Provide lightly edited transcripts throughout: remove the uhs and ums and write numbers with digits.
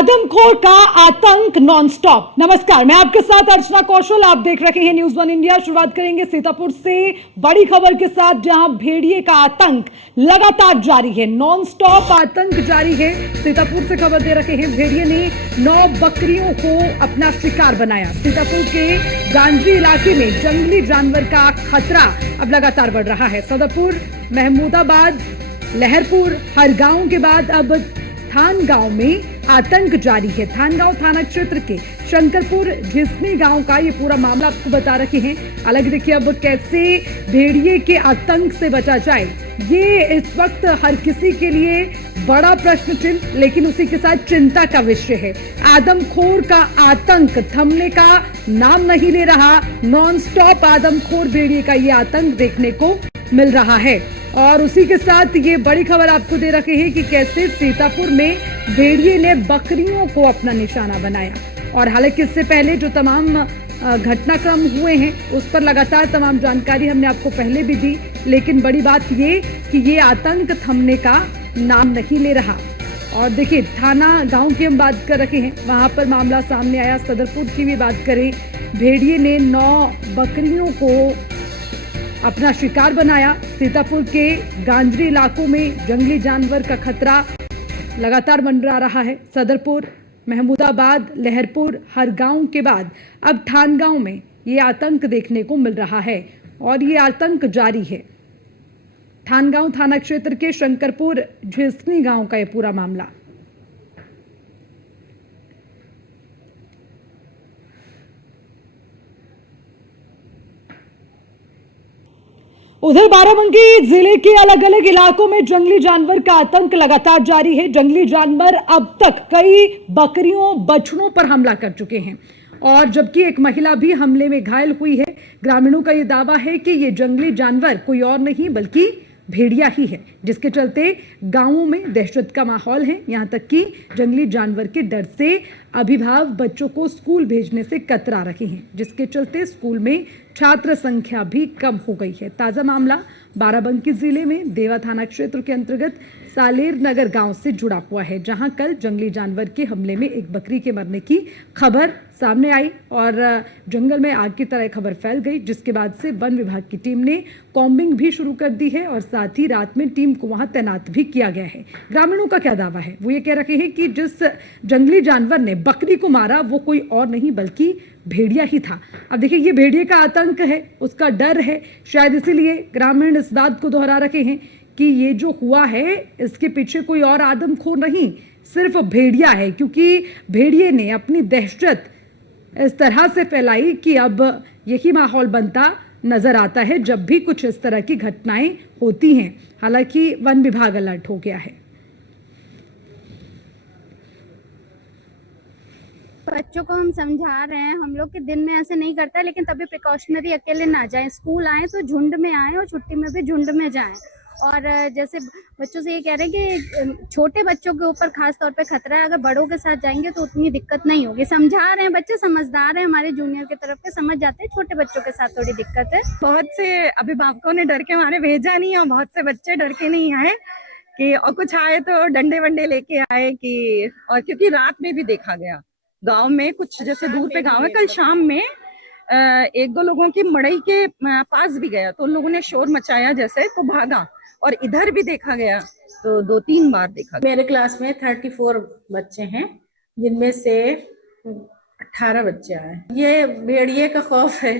आदमखोर का आतंक नॉनस्टॉप। नमस्कार, मैं आपके साथ अर्चना कौशल, आप देख रहे हैं न्यूज़ वन इंडिया। शुरुआत करेंगे सीतापुर से बड़ी खबर के साथ, जहां भेड़िए का आतंक लगातार जारी है। नॉनस्टॉप आतंक जारी है। सीतापुर से खबर दे रहे हैं, भेड़िए ने 9 बकरियों को अपना शिकार बनाया। सीतापुर के गांधी इलाके में जंगली जानवर का खतरा अब लगातार बढ़ रहा है। सदरपुर, महमूदाबाद, लहरपुर, हर गांव के बाद अब थान गांव में आतंक जारी है। थान गांव थाना क्षेत्र के शंकरपुर झिसनी गांव का ये पूरा मामला आपको बता रहे हैं। अलग देखिए अब कैसे भेड़िए के आतंक से बचा जाए, ये इस वक्त हर किसी के लिए बड़ा प्रश्न चिन्ह, लेकिन उसी के साथ चिंता का विषय है। आदमखोर का आतंक थमने का नाम नहीं ले रहा। नॉन स्टॉप आदमखोर भेड़िए का ये आतंक देखने को मिल रहा है। और उसी के साथ ये बड़ी खबर आपको दे रखे हैं कि कैसे सीतापुर में भेड़िए ने बकरियों को अपना निशाना बनाया। और हालांकि इससे पहले जो तमाम घटनाक्रम हुए हैं उस पर लगातार तमाम जानकारी हमने आपको पहले भी दी, लेकिन बड़ी बात ये कि ये आतंक थमने का नाम नहीं ले रहा। और देखिए, थाना गांव की हम बात कर रहे हैं, वहां पर मामला सामने आया। सदरपुर की भी बात करें, भेड़िए ने 9 बकरियों को अपना शिकार बनाया। सीतापुर के गांजरी इलाकों में जंगली जानवर का खतरा लगातार मंडरा रहा है। सदरपुर, महमूदाबाद, लहरपुर, हर गांव के बाद अब थान गांव में ये आतंक देखने को मिल रहा है और ये आतंक जारी है। थान गांव थाना क्षेत्र के शंकरपुर झिसनी गांव का ये पूरा मामला। उधर बाराबंकी जिले के अलग अलग इलाकों में जंगली जानवर का आतंक लगातार जारी है। जंगली जानवर अब तक कई बकरियों, बछड़ों पर हमला कर चुके हैं और जबकि एक महिला भी हमले में घायल हुई है। ग्रामीणों का यह दावा है कि ये जंगली जानवर कोई और नहीं बल्कि भेड़िया ही है, जिसके चलते गांवों में दहशत का माहौल है। यहां तक कि जंगली जानवर के डर से अभिभावक बच्चों को स्कूल भेजने से कतरा रहे हैं, जिसके चलते स्कूल में छात्र संख्या भी कम हो गई है। ताजा मामला बाराबंकी जिले में देवा थाना क्षेत्र के अंतर्गत सालेर नगर गांव से जुड़ा हुआ है, जहां कल जंगली जानवर के हमले में एक बकरी के मरने की खबर सामने आई और जंगल में आग की तरह खबर फैल गई, जिसके बाद से वन विभाग की टीम ने कॉम्बिंग भी शुरू कर दी है और साथ ही रात में टीम को वहां तैनात भी किया गया है। ग्रामीणों का क्या दावा है, वो ये कह रहे हैं कि जिस जंगली जानवर ने बकरी को मारा वो कोई और नहीं बल्कि भेड़िया ही था। अब देखिए, ये भेड़िए का आतंक है, उसका डर है, शायद इसीलिए ग्रामीण इस बात को दोहरा रखे हैं कि ये जो हुआ है इसके पीछे कोई और आदमखोर नहीं, सिर्फ भेड़िया है। क्योंकि भेड़िए ने अपनी दहशत इस तरह से फैलाई कि अब यही माहौल बनता नजर आता है जब भी कुछ इस तरह की घटनाएं होती हैं। हालांकि वन विभाग अलर्ट हो गया है। बच्चों को हम समझा रहे हैं, हम लोग के दिन में ऐसे नहीं करता, लेकिन तभी प्रिकॉशनरी अकेले ना जाएं, स्कूल आए तो झुंड में आए और छुट्टी में भी झुंड में जाएं। और जैसे बच्चों से ये कह रहे हैं कि छोटे बच्चों के ऊपर खास तौर पे खतरा है, अगर बड़ों के साथ जाएंगे तो उतनी दिक्कत नहीं होगी। समझा रहे हैं, बच्चे समझदार हैं, हमारे जूनियर की तरफ के समझ जाते हैं, छोटे बच्चों के साथ थोड़ी दिक्कत है। बहुत से अभिभावकों ने डर के मारे भेजा नहीं और बहुत से बच्चे डर के नहीं आए कि, और कुछ आए तो डंडे वंडे लेके आए कि, और क्योंकि रात में भी देखा गया गांव में, कुछ जैसे दूर पे गांव है, कल शाम में 1-2 लोगों की मड़ई के पास भी गया तो उन लोगों ने शोर मचाया जैसे तो भागा, और इधर भी देखा गया तो 2-3 बार देखा गया। मेरे क्लास में 34 बच्चे हैं, जिनमें से 18 बच्चे आए। ये भेड़िए का खौफ है,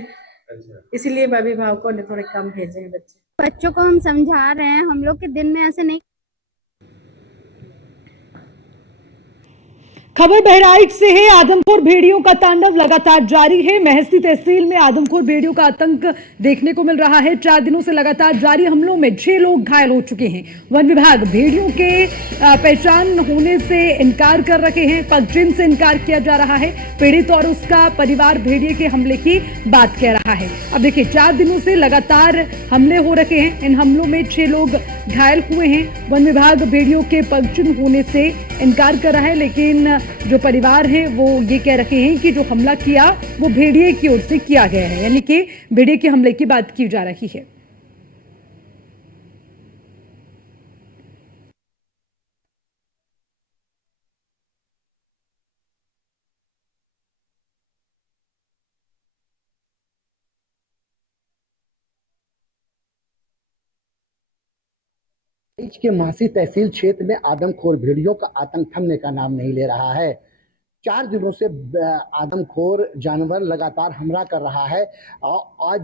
इसलिए अभिभावकों ने थोड़े कम भेजे हैं बच्चे। बच्चों को हम समझा रहे हैं, हम लोग के दिन में ऐसे नहीं। खबर बहराइच से है। आदमखोर भेड़ियों का तांडव लगातार जारी है। मेहसी तहसील में आदमखोर भेड़ियों का आतंक देखने को मिल रहा है। 4 दिनों से लगातार जारी हमलों में 6 लोग घायल हो चुके हैं। वन विभाग भेड़ियों के पहचान होने से इनकार कर रहे हैं, पगचिन्ह से इनकार किया जा रहा है। पीड़ित और उसका परिवार भेड़िए के हमले की बात कह रहा है। अब देखिए, 4 दिनों से लगातार हमले हो रहे हैं। इन हमलों में 6 लोग घायल हुए हैं। वन विभाग भेड़ियों के पगचिन्ह होने से इनकार कर रहा है, लेकिन जो परिवार है वो ये कह रहे हैं कि जो हमला किया वो भेड़िए की ओर से किया गया है, यानी कि भेड़िए के हमले की बात की जा रही है। बहराइच के मासी तहसील क्षेत्र में आदमखोर भेड़ियों का आतंक थमने का नाम नहीं ले रहा है। 4 दिनों से आदमखोर जानवर लगातार हमला कर रहा है। आज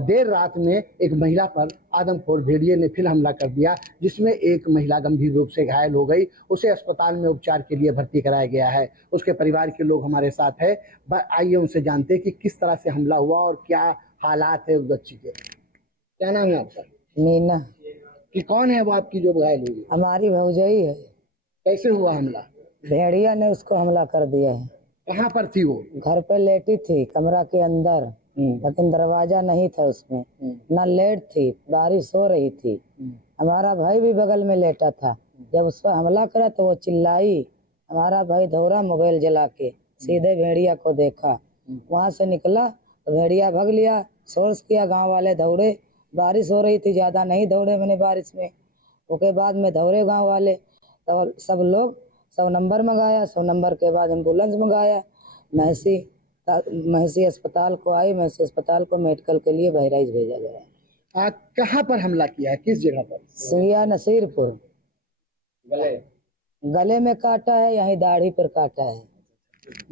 देर रात में एक महिला पर आदमखोर भेड़िए ने फिर हमला कर दिया, जिसमें एक महिला गंभीर रूप से घायल हो गई। उसे अस्पताल में उपचार के लिए भर्ती कराया गया है। उसके परिवार के लोग हमारे साथ है। आइए उनसे जानते हैं कि किस तरह से हमला हुआ और क्या हालात है उस बच्ची के। क्या नाम है आपका? मीना। कि कौन है वो आपकी जो घायल हुई? हमारी भौजाई है। कैसे हुआ हमला? भेड़िया ने उसको हमला कर दिया है। कहाँ पर थी वो? घर पे लेटी थी, कमरा के अंदर, लेकिन दरवाजा नहीं था उसमें, न लेट थी, बारिश हो रही थी। हमारा भाई भी बगल में लेटा था। जब उस पर हमला करा तो वो चिल्लाई। हमारा भाई दौड़ा मोबाइल जला के, सीधे भेड़िया को देखा। वहाँ से निकला तो भेड़िया भाग लिया। सोर्स किया, गांव वाले दौड़े। बारिश हो रही थी, ज्यादा नहीं दौड़े मैंने बारिश में। उसके बाद में दौड़े गांव वाले, तो सब लोग 100 नंबर मंगाया। 100 नंबर के बाद एम्बुलेंस मंगाया। महसी अस्पताल को आई। महसी अस्पताल को मेडिकल के लिए बहराइच भेजा गया। कहाँ पर हमला किया है? किस जगह पर? सिया नसीरपुर। गले में काटा है, यहीं दाढ़ी पर काटा है।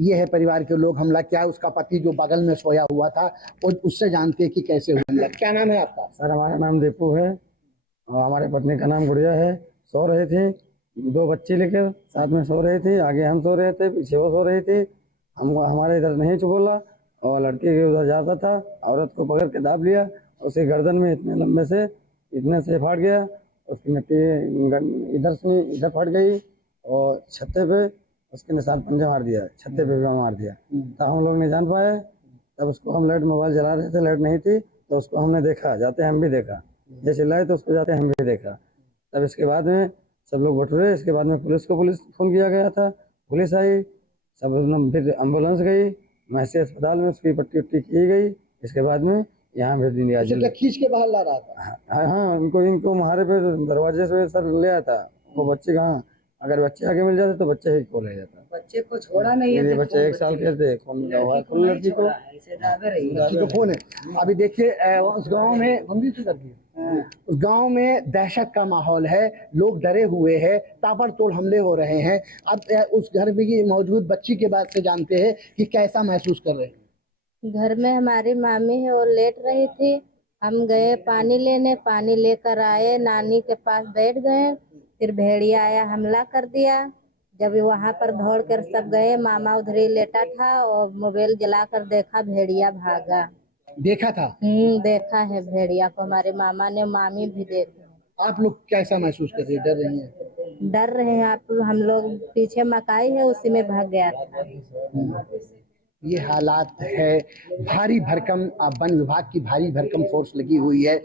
ये है परिवार के लोग। हमला क्या है? उसका पति जो बगल में सोया हुआ था, और उससे जानते हैं कि कैसे हुआ हमला। क्या नाम है आपका? सर, हमारा नाम दीपू है और हमारे पत्नी का नाम गुड़िया है। सो रहे थे, 2 बच्चे लेकर साथ में सो रहे थे। आगे हम सो रहे थे, पीछे वो सो रही थी। हमको हमारे इधर नहीं बोला और लड़के के उधर जाता था। औरत को पकड़ के दाब लिया। उसके गर्दन में इतने से फाट गया। उसकी नट्टी इधर फट गई और छत्ते पे उसके निशान पंजा मार दिया। छत्ते पे भी मार दिया। तब हम लोग नहीं जान पाए। तब उसको हम लाइट मोबाइल जला रहे थे, लाइट नहीं थी, तो उसको हमने देखा जाते, हम भी देखा। जैसे लाए तो उसको जाते हम भी देखा। तब इसके बाद में सब लोग बटुरे। इसके बाद में पुलिस फोन किया गया था। पुलिस आई, सब फिर एम्बुलेंस गई। महसी अस्पताल में उसकी पट्टी उट्टी की गई। इसके बाद में यहाँ भेज दिया। खींच के बाहर ला रहा था? हाँ, इनको मारे पे दरवाजे से सर ले आया था। वो बच्चे कहाँ, अगर बच्चे आगे मिल जाते तो बच्चे ही को ले जाता। बच्चे को छोड़ा नहीं है। बच्चे 1 साल के थे। लड़की को फोन है। अभी देखिए उस गांव में दहशत का माहौल है। लोग डरे हुए हैं। ताबड़तोड़ हमले हो रहे हैं। अब उस घर में ये मौजूद बच्ची के बात से जानते हैं कि कैसा महसूस कर रहे हैं। घर में हमारी मामी है, वो लेट रही थी। हम गए पानी लेने, पानी लेकर आए, नानी के पास बैठ गए। फिर भेड़िया आया, हमला कर दिया। जब वहाँ पर दौड़ कर सब गए, मामा उधर ही लेटा था और मोबाइल जलाकर देखा, भेड़िया भागा। देखा था? देखा है भेड़िया को हमारे मामा ने, मामी भी देखा। आप लोग कैसा महसूस कर रहे हैं? डर रही हैं? डर रहे हैं। हम लोग पीछे मकाई है, उसी में भाग गया था। ये हालात है। भारी भरकम वन विभाग की भारी भरकम फोर्स लगी हुई है।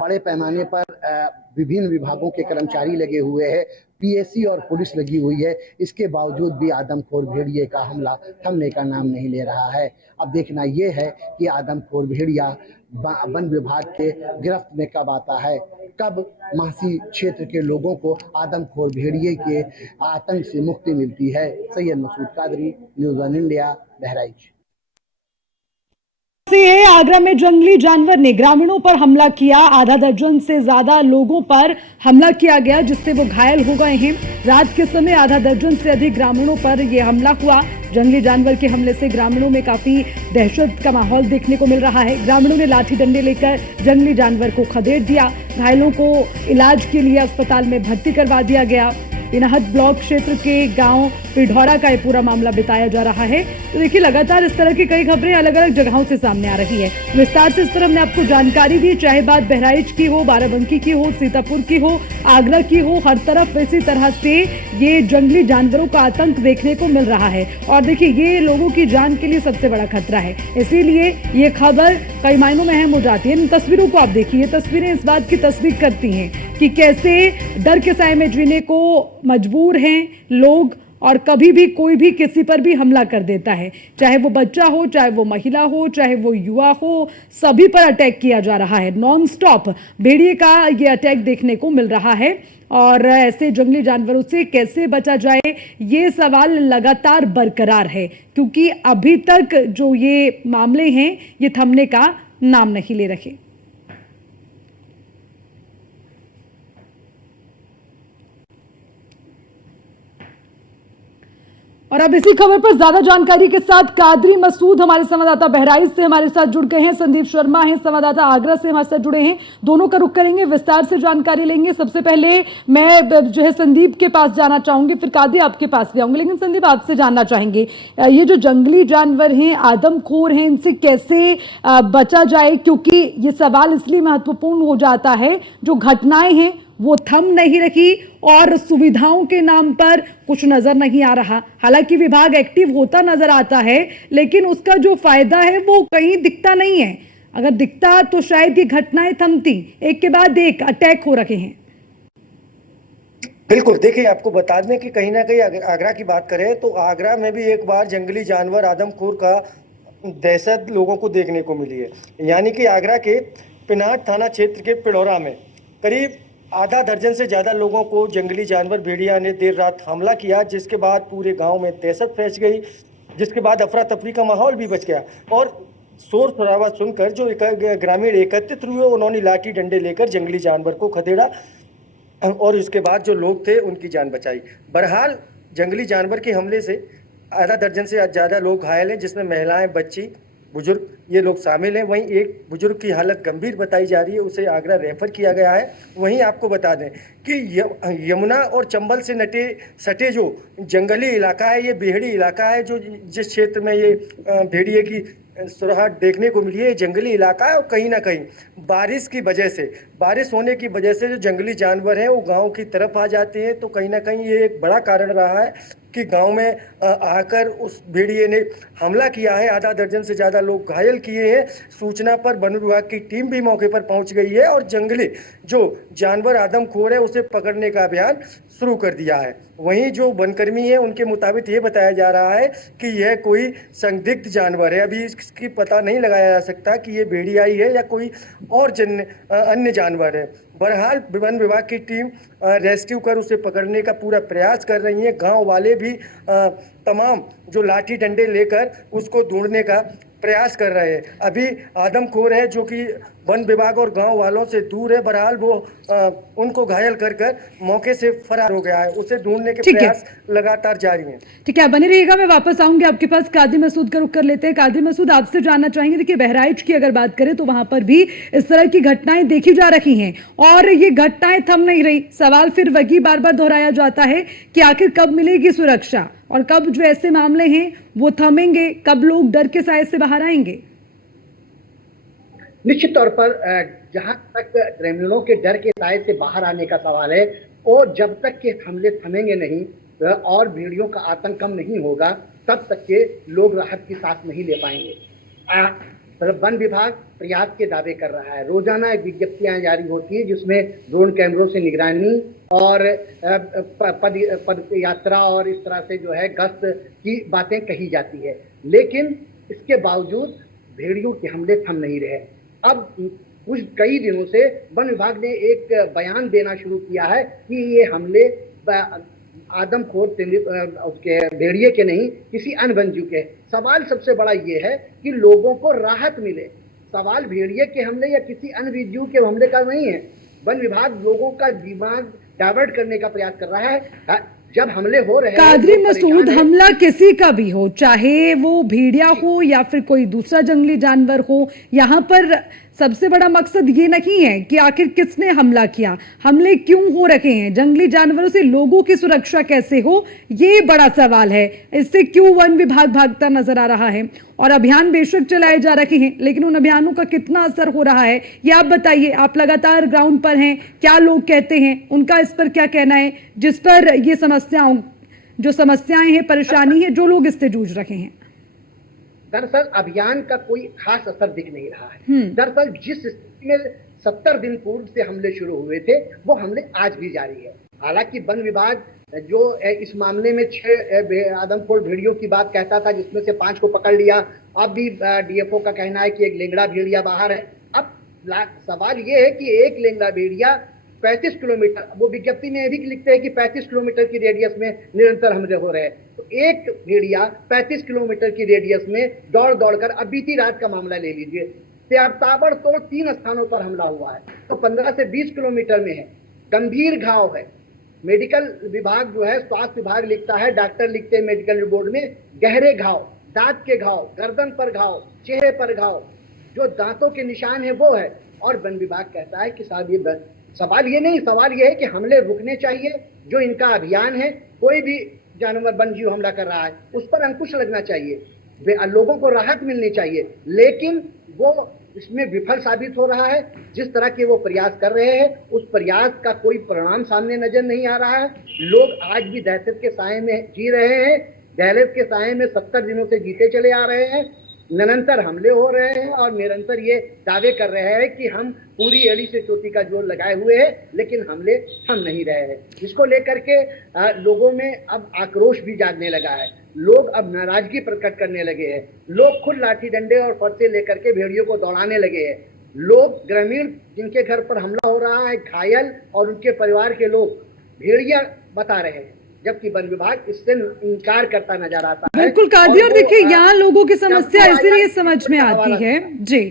बड़े पैमाने पर विभिन्न विभागों के कर्मचारी लगे हुए हैं। पीएसी और पुलिस लगी हुई है। इसके बावजूद भी आदमखोर भेड़िए का हमला थमने का नाम नहीं ले रहा है। अब देखना ये है कि आदमखोर भेड़िया वन विभाग के गिरफ्त में कब आता है, कब मासी क्षेत्र के लोगों को आदमखोर भेड़िए के आतंक से मुक्ति मिलती है। Syed Masood Qadri, news 1 India, Bahraich. आगरा में जंगली जानवर ने ग्रामीणों पर हमला किया। आधा दर्जन से ज्यादा लोगों पर हमला किया गया, जिससे वो घायल हो गए हैं। रात के समय आधा दर्जन से अधिक ग्रामीणों पर यह हमला हुआ। जंगली जानवर के हमले से ग्रामीणों में काफी दहशत का माहौल देखने को मिल रहा है। ग्रामीणों ने लाठी डंडे लेकर जंगली जानवर को खदेड़ दिया। घायलों को इलाज के लिए अस्पताल में भर्ती करवा दिया गया। इनाहत ब्लॉक क्षेत्र के गांव पिढौरा का ये पूरा मामला बताया जा रहा है। तो देखिए, लगातार इस तरह की कई खबरें अलग अलग जगहों से सामने आ रही है। विस्तार से इस पर हमने आपको जानकारी दी, चाहे बात बहराइच की हो, बाराबंकी की हो, सीतापुर की हो, आगरा की हो, हर तरफ इसी तरह से ये जंगली जानवरों का आतंक देखने को मिल रहा है। और देखिए, ये लोगों की जान के लिए सबसे बड़ा खतरा है। इसीलिए ये खबर कई मायनों में अहम हो जाती है। इन तस्वीरों को आप देखिए, ये तस्वीरें इस बात की तस्दीक करती हैं कि कैसे डर के साए में जीने को मजबूर हैं लोग, और कभी भी कोई भी किसी पर भी हमला कर देता है। चाहे वो बच्चा हो, चाहे वो महिला हो, चाहे वो युवा हो, सभी पर अटैक किया जा रहा है। नॉन स्टॉप भेड़िए का ये अटैक देखने को मिल रहा है। और ऐसे जंगली जानवरों से कैसे बचा जाए, ये सवाल लगातार बरकरार है, क्योंकि अभी तक जो ये मामले हैं ये थमने का नाम नहीं ले रहे। और अब इसी खबर पर ज्यादा जानकारी के साथ कादरी मसूद हमारे संवाददाता बहराइच से हमारे साथ जुड़ गए हैं। संदीप शर्मा हैं संवाददाता आगरा से हमारे साथ जुड़े हैं। दोनों का रुख करेंगे, विस्तार से जानकारी लेंगे। सबसे पहले मैं जो है संदीप के पास जाना चाहूंगी, फिर कादरी आपके पास भी आऊंगी। लेकिन संदीप आपसे जानना चाहेंगे, ये जो जंगली जानवर हैं, आदमखोर हैं, इनसे कैसे बचा जाए, क्योंकि ये सवाल इसलिए महत्वपूर्ण हो जाता है, जो घटनाएं हैं वो थम नहीं रही और सुविधाओं के नाम पर कुछ नजर नहीं आ रहा। हालांकि विभाग एक्टिव होता नजर आता है, लेकिन उसका जो फायदा है वो कहीं दिखता नहीं है। अगर दिखता तो शायद ये घटनाएं थमती। एक के बाद एक अटैक हो रखे हैं। बिल्कुल, देखिए आपको बता दें कि कहीं ना कहीं आगरा की बात करें तो आगरा में भी एक बार जंगली जानवर आदमखोर का दहशत लोगों को देखने को मिली है। यानी कि आगरा के पिनाट थाना क्षेत्र के पिड़ौरा में करीब आधा दर्जन से ज़्यादा लोगों को जंगली जानवर भेड़िया ने देर रात हमला किया, जिसके बाद पूरे गांव में दहशत फैल गई, जिसके बाद अफरा तफरी का माहौल भी बच गया। और शोर शराबा सुनकर जो ग्रामीण एकत्रित हुए, उन्होंने लाठी डंडे लेकर जंगली जानवर को खदेड़ा और उसके बाद जो लोग थे उनकी जान बचाई। बहरहाल जंगली जानवर के हमले से आधा दर्जन से ज़्यादा लोग घायल हैं, जिसमें महिलाएं, बच्ची, बुजुर्ग ये लोग शामिल हैं। वहीं एक बुजुर्ग की हालत गंभीर बताई जा रही है, उसे आगरा रेफर किया गया है। वहीं आपको बता दें कि यमुना और चंबल से सटे जो जंगली इलाका है, ये बेहड़ी इलाका है, जो जिस क्षेत्र में ये भेड़िए की सुराहट देखने को मिली है, जंगली इलाका है। और कहीं ना कहीं बारिश होने की वजह से जो जंगली जानवर हैं वो गांव की तरफ आ जाते हैं। तो कहीं ना कहीं ये एक बड़ा कारण रहा है कि गांव में आकर उस भेड़िए ने हमला किया है। आधा दर्जन से ज़्यादा लोग घायल किए हैं। सूचना पर वन विभाग की टीम भी मौके पर पहुंच गई है और जंगली जो जानवर आदमखोर है उसे पकड़ने का अभियान शुरू कर दिया है। वहीं जो वनकर्मी है उनके मुताबिक ये बताया जा रहा है कि यह कोई संदिग्ध जानवर है। अभी इसकी पता नहीं लगाया जा सकता कि ये भेड़िया ही है या कोई और अन्य जानवर है। बहरहाल वन विभाग की टीम रेस्क्यू कर उसे पकड़ने का पूरा प्रयास कर रही है। गांव वाले भी तमाम जो लाठी डंडे लेकर उसको ढूंढने का प्रयास कर रहे हैं। अभी आदमखोर है जो कि वन विभाग और गांव वालों से दूर है। बहरहाल वो उनको घायल कर मौके से फरार हो गया है। उसे ढूंढने के प्रयास लगातार जारी हैं। ठीक है, बने रहिएगा। मैं वापस आऊंगी आपके पास। कादरी मसूद का रुख कर लेते हैं। कादरी मसूद, आपसे जानना चाहेंगे, देखिए बहराइच की अगर बात करें तो वहां पर भी इस तरह की घटनाएं देखी जा रही हैं और ये घटनाएं थम नहीं रही। सवाल फिर वही बार बार दोहराया जाता है कि आखिर कब मिलेगी सुरक्षा और कब जो ऐसे मामले हैं वो थमेंगे, कब लोग डर के साए से बाहर आएंगे। निश्चित तौर पर जहां तक ग्रामीणों के डर के साए से बाहर आने का सवाल है, और जब तक के हमले थमेंगे नहीं और भेड़ियों का आतंक कम नहीं होगा, तब तक के लोग राहत की सांस नहीं ले पाएंगे। वन विभाग प्रयास के दावे कर रहा है। रोजाना विज्ञप्तियां जारी होती है जिसमें ड्रोन कैमरों से निगरानी और पद यात्रा और इस तरह से जो है गश्त की बातें कही जाती है, लेकिन इसके बावजूद भेड़ियों के हमले थम नहीं रहे। अब कुछ कई दिनों से वन विभाग ने एक बयान देना शुरू किया है कि ये हमले आदमखोर उसके भेड़िए के नहीं, किसी अन्य वन्यजीव के। सवाल सबसे बड़ा ये है कि लोगों को राहत मिले। सवाल भेड़िए के हमले या किसी अन्य वन्यजीव के हमले का नहीं है। वन विभाग लोगों का दिमाग डाइवर्ट करने का प्रयास कर रहा है। जब हमले हो रहे हैं, कादरी मसूद, हमला किसी का भी हो, चाहे वो भेड़िया हो या फिर कोई दूसरा जंगली जानवर हो, यहाँ पर सबसे बड़ा मकसद ये नहीं है कि आखिर किसने हमला किया, हमले क्यों हो रखे हैं, जंगली जानवरों से लोगों की सुरक्षा कैसे हो, ये बड़ा सवाल है। इससे क्यों वन विभाग भागता नजर आ रहा है और अभियान बेशक चलाए जा रहे हैं, लेकिन उन अभियानों का कितना असर हो रहा है ये आप बताइए। आप लगातार ग्राउंड पर हैं, क्या लोग कहते हैं, उनका इस पर क्या कहना है, जिस पर ये समस्याएं हैं, परेशानी है, जो लोग इससे जूझ रहे हैं। दरअसल अभियान का कोई खास असर दिख नहीं रहा है। दरअसल जिस स्थिति में 70 दिन पूर्व से हमले शुरू हुए थे, वो हमले आज भी जारी है। हालांकि वन विभाग जो इस मामले में 6 आदमखोर भेड़ियों की बात कहता था, जिसमें से 5 को पकड़ लिया। अब भी डीएफओ का कहना है कि एक लेंगड़ा भेड़िया बाहर है। अब सवाल ये है कि एक लेंगड़ा भेड़िया 35 किलोमीटर, वो विज्ञप्ति में भी लिखते हैं कि 35 किलोमीटर की रेडियस में निरंतर हमले हो रहे हैं। तो एक भेड़िया 35 किलोमीटर की रेडियस में दौड़ कर, अब बीती रात का मामला ले लीजिए, ताबड़तोड़ 3 स्थानों पर हमला हुआ है। तो 15 से 20 किलोमीटर में है, गंभीर घाव है, मेडिकल विभाग जो है, स्वास्थ्य विभाग लिखता है, डॉक्टर लिखते हैं मेडिकल रिपोर्ट में, गहरे घाव, दांत के घाव, गर्दन पर घाव, चेहरे पर घाव, जो दांतों के निशान है वो है। और वन विभाग कहता है कि साहब ये सवाल ये नहीं, सवाल ये है कि हमले रुकने चाहिए। जो इनका अभियान है, कोई भी जानवर वन जीव हमला कर रहा है उस पर अंकुश लगना चाहिए, लोगों को राहत मिलनी चाहिए, लेकिन वो इसमें विफल साबित हो रहा है। जिस तरह के वो प्रयास कर रहे हैं उस प्रयास का कोई परिणाम सामने नजर नहीं आ रहा है। लोग आज भी दहशत के साए में जी रहे हैं, दहशत के साए में 70 दिनों से जीते चले आ रहे हैं। निरंतर हमले हो रहे हैं और निरंतर ये दावे कर रहे हैं कि हम पूरी एड़ी से चोटी का जोर लगाए हुए हैं, लेकिन हमले थम नहीं रहे हैं। इसको लेकर के लोगों में अब आक्रोश भी जागने लगा है, लोग अब नाराजगी प्रकट करने लगे हैं। लोग खुद लाठी डंडे और फरसे लेकर के भेड़ियों को दौड़ाने लगे हैं। लोग ग्रामीण जिनके घर पर हमला हो रहा है, घायल और उनके परिवार के लोग भेड़िया बता रहे हैं, जबकि वन विभाग इससे इनकार करता नजर आता है। बिल्कुल कादी, और देखिए यहाँ लोगों की समस्या इसलिए समझ में आती है जी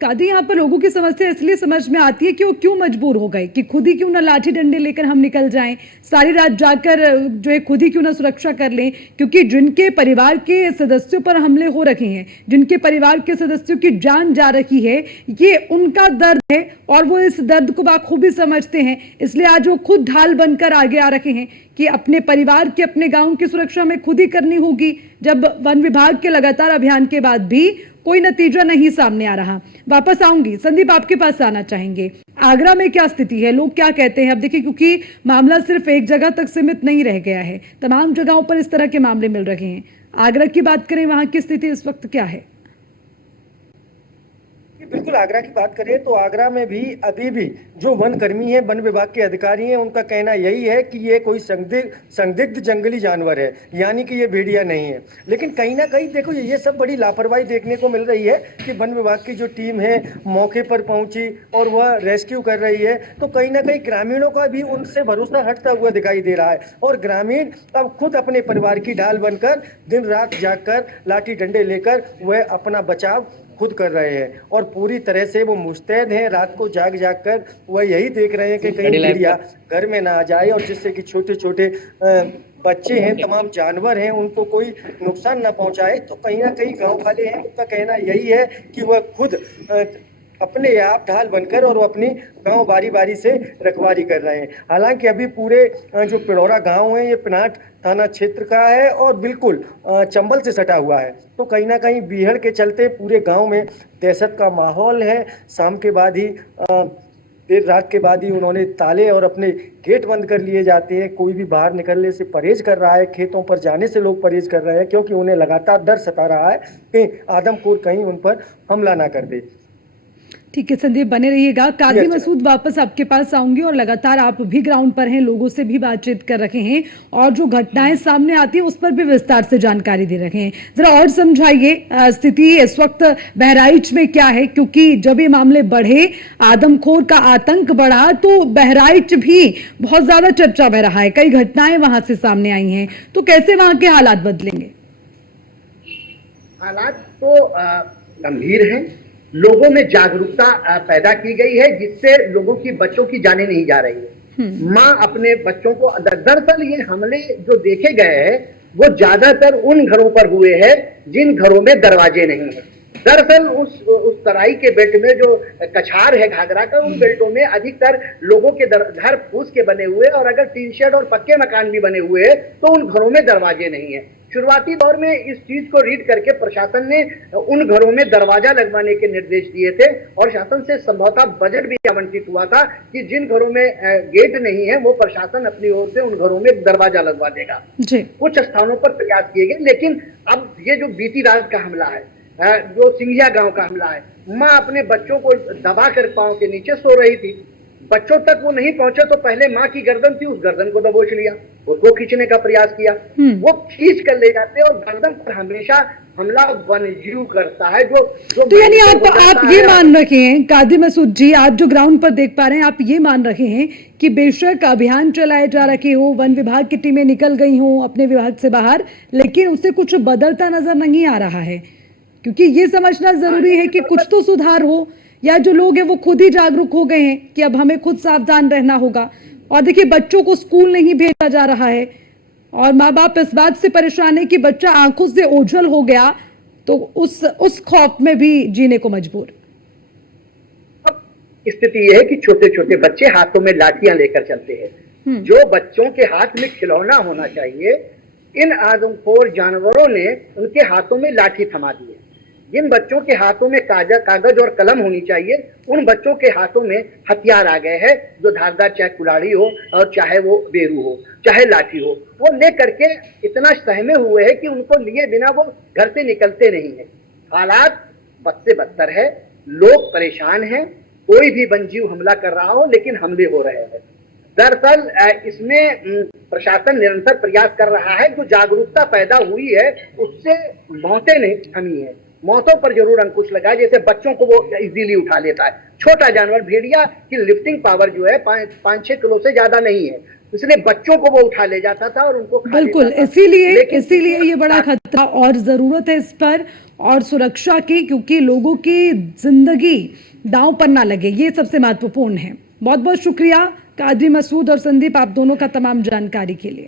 कादी, यहाँ पर लोगों की समस्या इसलिए समझ में आती है कि वो क्यों मजबूर हो गए कि खुद ही क्यों ना लाठी डंडे लेकर हम निकल जाएं, सारी रात जाकर जो है खुद ही क्यों ना सुरक्षा कर लें, क्योंकि जिनके परिवार के सदस्यों पर हमले हो रखे हैं, जिनके परिवार के सदस्यों की जान जा रही है, ये उनका दर्द है और वो इस दर्द को बाखूबी समझते हैं। इसलिए आज वो खुद ढाल बनकर आगे आ रहे हैं कि अपने परिवार की, अपने गाँव की सुरक्षा में खुद ही करनी होगी। जब वन विभाग के लगातार अभियान के बाद भी कोई नतीजा नहीं सामने आ रहा। वापस आऊंगी संदीप, आपके पास आना चाहेंगे, आगरा में क्या स्थिति है, लोग क्या कहते हैं? अब देखिए, क्योंकि मामला सिर्फ एक जगह तक सीमित नहीं रह गया है, तमाम जगहों पर इस तरह के मामले मिल रहे हैं। आगरा की बात करें, वहां की स्थिति इस वक्त क्या है? बिल्कुल, आगरा की बात करें तो आगरा में भी अभी भी जो वन कर्मी है, वन विभाग के अधिकारी हैं, उनका कहना यही है कि ये कोई संदिग्ध जंगली जानवर है, यानी कि ये भेड़िया नहीं है। लेकिन कहीं ना कहीं देखो, ये सब बड़ी लापरवाही देखने को मिल रही है कि वन विभाग की जो टीम है मौके पर पहुंची और वह रेस्क्यू कर रही है, तो कहीं ना कहीं ग्रामीणों का भी उनसे भरोसा हटता हुआ दिखाई दे रहा है। और ग्रामीण अब खुद अपने परिवार की ढाल बनकर दिन रात जागकर लाठी डंडे लेकर वह अपना बचाव खुद कर रहे हैं और पूरी तरह से वो मुस्तैद हैं। रात को जाग कर वह यही देख रहे हैं कि कहीं भेड़िया घर में ना आ जाए और जिससे कि छोटे छोटे बच्चे हैं, तमाम जानवर हैं, उनको कोई नुकसान ना पहुंचाए। तो कहीं ना कहीं गांव वाले हैं, उनका कहना यही है कि वह खुद अपने आप ढाल बनकर और वो अपनी गांव बारी बारी से रखवाली कर रहे हैं। हालांकि अभी पूरे जो पिड़ौरा गांव है, ये पिनाट थाना क्षेत्र का है और बिल्कुल चंबल से सटा हुआ है। तो कहीं ना कहीं बीहड़ के चलते पूरे गांव में दहशत का माहौल है। शाम के बाद ही देर रात के बाद ही उन्होंने ताले और अपने गेट बंद कर लिए जाते हैं। कोई भी बाहर निकलने से परहेज कर रहा है, खेतों पर जाने से लोग परहेज कर रहे हैं, क्योंकि उन्हें लगातार डर सता रहा है कि आदमखोर कहीं उन पर हमला ना कर दे। ठीक है संदीप, बने रहिएगा। कादी मसूद, वापस आपके पास आऊंगी और लगातार आप भी ग्राउंड पर हैं, लोगों से भी बातचीत कर रहे हैं और जो घटनाएं सामने आती हैं उस पर भी विस्तार से जानकारी दे रहे हैं। जरा और समझाइए स्थिति इस वक्त बहराइच में क्या है, क्योंकि जब ये मामले बढ़े, आदमखोर का आतंक बढ़ा, तो बहराइच भी बहुत ज्यादा चर्चा में रहा है, कई घटनाएं वहां से सामने आई हैं, तो कैसे वहां के हालात बदलेंगे? हालात तो गंभीर हैं। लोगों में जागरूकता पैदा की गई है, जिससे लोगों की, बच्चों की जाने नहीं जा रही है। माँ अपने बच्चों को, दरअसल ये हमले जो देखे गए हैं वो ज्यादातर उन घरों पर हुए हैं जिन घरों में दरवाजे नहीं है। दरअसल उस तराई के बेल्ट में जो कछार है घाघरा का, उन बेल्टों में अधिकतर लोगों के घर फूस के बने हुए, और अगर टीन शेड और पक्के मकान भी बने हुए हैं तो उन घरों में दरवाजे नहीं है। शुरुआती दौर में इस चीज को रीड करके प्रशासन ने उन घरों में दरवाजा लगवाने के निर्देश दिए थे और शासन से संभवतः बजट भी आवंटित हुआ था कि जिन घरों में गेट नहीं है वो प्रशासन अपनी ओर से उन घरों में दरवाजा लगवा देगा। कुछ स्थानों पर प्रयास किए गए, लेकिन अब ये जो बीती रात का हमला है, जो सिंघिया गांव का हमला है, माँ अपने बच्चों को दबा कर पांव के नीचे सो रही थी, बच्चों तक वो नहीं पहुंचे तो पहले माँ की गर्दन थी, उस गर्दन को दबोच लिया, उसको खींचने का प्रयास किया, वो खींच कर ले जाते और गर्दन पर हमेशा हमला वन्यजीव करता है। जो तो यानी आप ये मान रहे हैं कादी मसूद जी, आप जो ग्राउंड पर देख पा रहे हैं, आप ये मान रहे हैं कि बेशक अभियान चलाए जा रखे हो, वन विभाग की टीमें निकल गई हो अपने विभाग से बाहर, लेकिन उससे कुछ बदलता नजर नहीं आ रहा है, क्योंकि ये समझना जरूरी है कि कुछ तो सुधार हो, या जो लोग हैं वो खुद ही जागरूक हो गए हैं कि अब हमें खुद सावधान रहना होगा। और देखिए बच्चों को स्कूल नहीं भेजा जा रहा है और माँ बाप इस बात से परेशान है कि बच्चा आंखों से ओझल हो गया तो उस खौफ में भी जीने को मजबूर। स्थिति यह है कि छोटे छोटे बच्चे हाथों में लाठियां लेकर चलते हैं। जो बच्चों के हाथ में खिलौना होना चाहिए, इन आदमखोर जानवरों ने उनके हाथों में लाठी थमा दी है। जिन बच्चों के हाथों में कागज और कलम होनी चाहिए, उन बच्चों के हाथों में हथियार आ गए हैं, जो धारदार चाहे कुल्हाड़ी हो और चाहे वो बेरू हो, चाहे लाठी हो, वो ले करके इतना सहमे हुए हैं कि उनको लिए बिना वो घर से निकलते नहीं है। हालात बद से बदतर है, लोग परेशान हैं। कोई भी वन्यजीव हमला कर रहा हो, लेकिन हमले हो रहे हैं। दरअसल इसमें प्रशासन निरंतर प्रयास कर रहा है। जो जागरूकता पैदा हुई है उससे मौतें नहीं थमी है। मौतों पर जरूर अंकुश लगा। जैसे बच्चों को वो इजीली उठा लेता है। छोटा जानवर भेड़िया की लिफ्टिंग पावर जो है 5-6 किलो से ज्यादा नहीं है, इसलिए बच्चों को वो उठा ले जाता था और उनको खा बिल्कुल, लेता था। इसीलिए ये बड़ा खतरा और जरूरत है इस पर और सुरक्षा की, क्योंकि लोगों की जिंदगी दांव पर ना लगे, ये सबसे महत्वपूर्ण है। बहुत बहुत शुक्रिया कादरी मसूद और संदीप, आप दोनों का तमाम जानकारी के लिए।